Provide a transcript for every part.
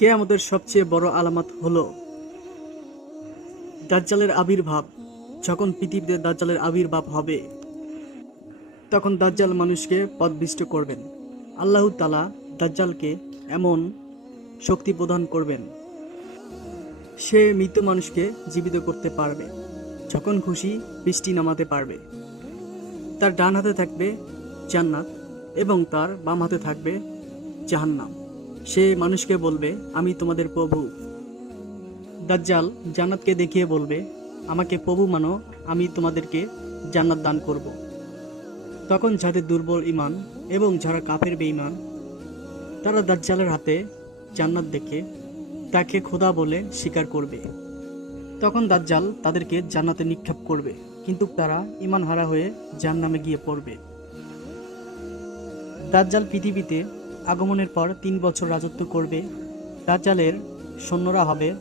কেয়ামতের সবচেয়ে বড় আলামত হলো দাজ্জালের আবির্ভাব। যখন পৃথিবীতে দাজ্জালের আবির্ভাব হবে, তখন দাজ্জাল মানুষকে পদবিষ্ট করবেন। আল্লাহ তালা দাজ্জালকে এমন শক্তি প্রদান করবেন, সে মৃত মানুষকে জীবিত করতে পারবে। যখন খুশি বৃষ্টি নামাতে পারবে। তার ডান হাতে থাকবে জান্নাত এবং তার বাম হাতে থাকবে জাহান্নাম। সে মানুষকে বলবে, আমি তোমাদের প্রভু। দাজ্জাল জান্নাতকে দেখিয়ে বলবে, আমাকে প্রভু মানো, আমি তোমাদেরকে জান্নাত দান করব। তখন যাদের দুর্বল ইমান এবং যারা কাফের বেঈমান, তারা দাজ্জালের হাতে জান্নাত দেখে তাকে খোদা বলে স্বীকার করবে। তখন দাজ্জাল তাদেরকে জান্নাতে নিক্ষেপ করবে, কিন্তু তারা ইমান হারা হয়ে জাহান্নামে গিয়ে পড়বে। দাজ্জাল পৃথিবীতে আগমনের পর তিন বছর রাজত্ব করবে। দাজ্জালের সৈন্যরা হবে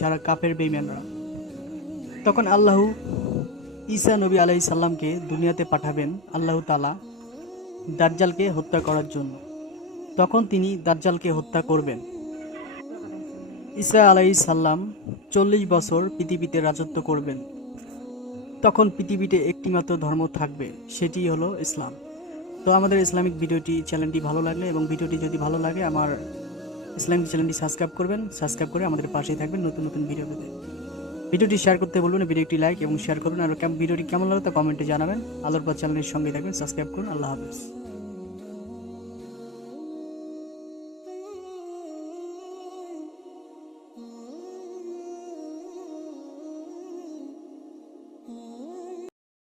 যারা কাপের বেইমানরা তখন আল্লাহ ঈসা নবী আলাই সাল্লামকে দুনিয়াতে পাঠাবেন আল্লাহ তালা দাজ্জালকে হত্যা করার জন্য। তখন তিনি দাজ্জালকে হত্যা করবেন। ঈসা আলাই সাল্লাম চল্লিশ বছর পৃথিবীতে রাজত্ব করবেন। তখন পৃথিবীতে একটিমাত্র ধর্ম থাকবে সেটি হলো ইসলাম। তো আমাদের ইসলামিক ভিডিওটি চ্যানেলটি ভালো লাগলে এবং ভিডিওটি যদি ভালো লাগে, আমার ইসলামিক চ্যানেলটি সাবস্ক্রাইব করবেন। সাবস্ক্রাইব করে আমাদের পাশেই থাকবেন নতুন নতুন ভিডিও পেতে। ভিডিওটি শেয়ার করতে বলবেন ভিডিওটি লাইক এবং শেয়ার করুন। আর ভিডিওটি কেমন লাগল তা কমেন্টে জানাবেন। আলোর চ্যানেলের সঙ্গে থাকবেন। সাবস্ক্রাইব করুন। আল্লাহ হাফেজ।